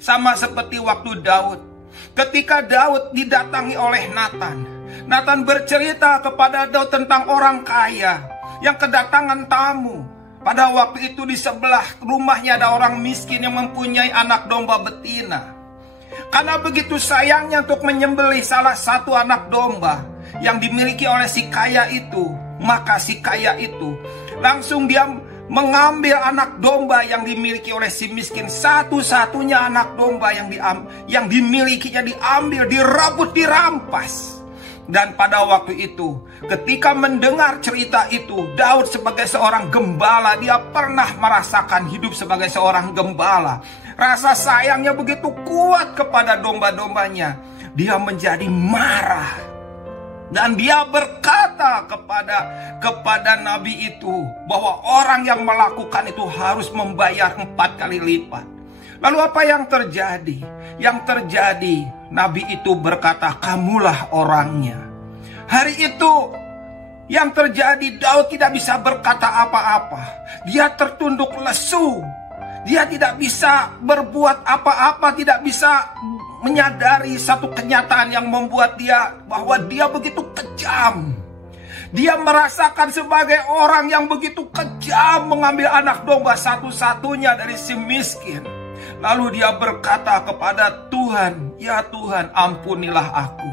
Sama seperti waktu Daud. Ketika Daud didatangi oleh Nathan, Nathan bercerita kepada Daud tentang orang kaya yang kedatangan tamu. Pada waktu itu di sebelah rumahnya ada orang miskin yang mempunyai anak domba betina. Karena begitu sayangnya untuk menyembelih salah satu anak domba yang dimiliki oleh si kaya itu, maka si kaya itu langsung dia mengambil anak domba yang dimiliki oleh si miskin. Satu-satunya anak domba yang dimilikinya diambil, dirabut, dirampas. Dan pada waktu itu, ketika mendengar cerita itu, Daud sebagai seorang gembala, dia pernah merasakan hidup sebagai seorang gembala. Rasa sayangnya begitu kuat kepada domba-dombanya. Dia menjadi marah. Dan dia berkata kepada nabi itu bahwa orang yang melakukan itu harus membayar 4 kali lipat. Lalu apa yang terjadi? Yang terjadi, nabi itu berkata, "Kamulah orangnya." Hari itu yang terjadi, Daud tidak bisa berkata apa-apa. Dia tertunduk lesu. Dia tidak bisa berbuat apa-apa, tidak bisa menyadari satu kenyataan yang membuat dia bahwa dia begitu kejam. Dia merasakan sebagai orang yang begitu kejam mengambil anak domba satu-satunya dari si miskin. Lalu dia berkata kepada Tuhan, "Ya Tuhan, ampunilah aku."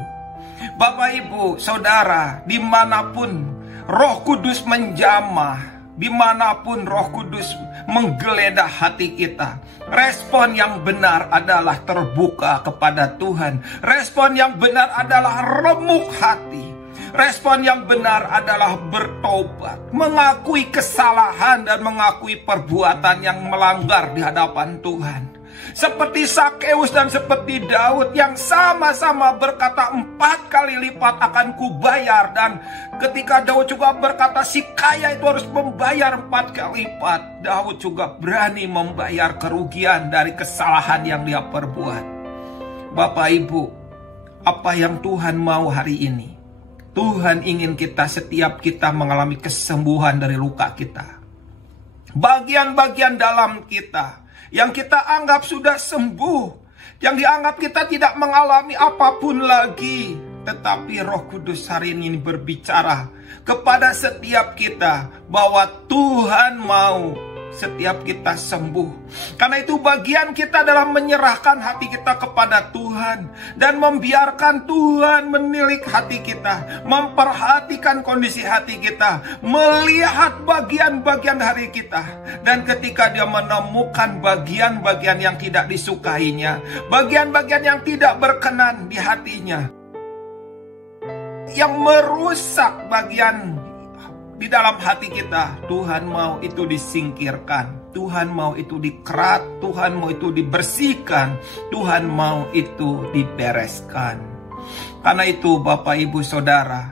Bapak, Ibu, Saudara, dimanapun Roh Kudus menjamah, dimanapun Roh Kudus menggeledah hati kita, respon yang benar adalah terbuka kepada Tuhan. Respon yang benar adalah remuk hati. Respon yang benar adalah bertobat, mengakui kesalahan dan mengakui perbuatan yang melanggar di hadapan Tuhan. Seperti Sakeus dan seperti Daud yang sama-sama berkata 4 kali lipat akan kubayar. Dan ketika Daud juga berkata si kaya itu harus membayar 4 kali lipat, Daud juga berani membayar kerugian dari kesalahan yang dia perbuat. Bapak, Ibu, apa yang Tuhan mau hari ini? Tuhan ingin setiap kita mengalami kesembuhan dari luka kita. Bagian-bagian dalam kita yang kita anggap sudah sembuh, yang dianggap kita tidak mengalami apapun lagi. Tetapi Roh Kudus hari ini berbicara kepada setiap kita bahwa Tuhan mau setiap kita sembuh. Karena itu bagian kita dalam menyerahkan hati kita kepada Tuhan dan membiarkan Tuhan menilik hati kita, memperhatikan kondisi hati kita, melihat bagian-bagian dari kita. Dan ketika dia menemukan bagian-bagian yang tidak disukainya, bagian-bagian yang tidak berkenan di hatinya, yang merusak bagian di dalam hati kita, Tuhan mau itu disingkirkan, Tuhan mau itu dikerat, Tuhan mau itu dibersihkan, Tuhan mau itu dibereskan. Karena itu Bapak, Ibu, Saudara,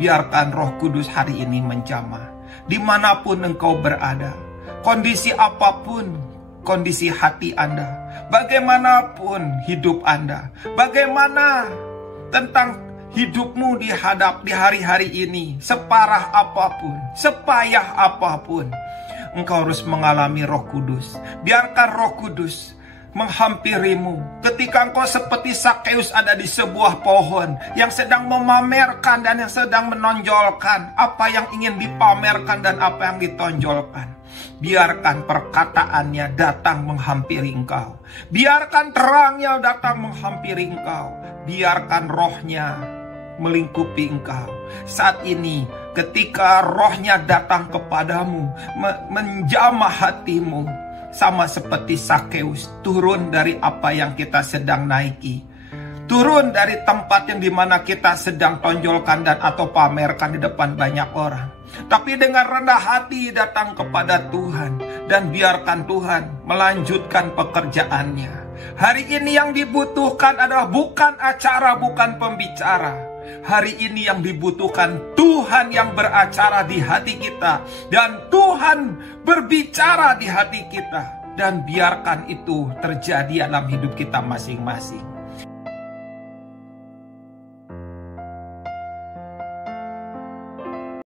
biarkan Roh Kudus hari ini menjamah. Dimanapun engkau berada, kondisi apapun, kondisi hati Anda, bagaimanapun hidup Anda, bagaimana tentang hidupmu di hari-hari ini, separah apapun, sepayah apapun, engkau harus mengalami Roh Kudus. Biarkan Roh Kudus menghampirimu. Ketika engkau seperti Sakeus ada di sebuah pohon yang sedang memamerkan dan yang sedang menonjolkan apa yang ingin dipamerkan dan apa yang ditonjolkan, biarkan perkataannya datang menghampiri engkau. Biarkan terangnya datang menghampiri engkau. Biarkan rohnya melingkupi engkau. Saat ini ketika rohnya datang kepadamu, menjamah hatimu, sama seperti Sakeus, turun dari apa yang kita sedang naiki, turun dari tempat yang dimana kita sedang tonjolkan dan atau pamerkan di depan banyak orang, tapi dengan rendah hati datang kepada Tuhan dan biarkan Tuhan melanjutkan pekerjaannya. Hari ini yang dibutuhkan adalah bukan acara, bukan pembicara. Hari ini yang dibutuhkan Tuhan yang beracara di hati kita, dan Tuhan berbicara di hati kita, dan biarkan itu terjadi dalam hidup kita masing-masing.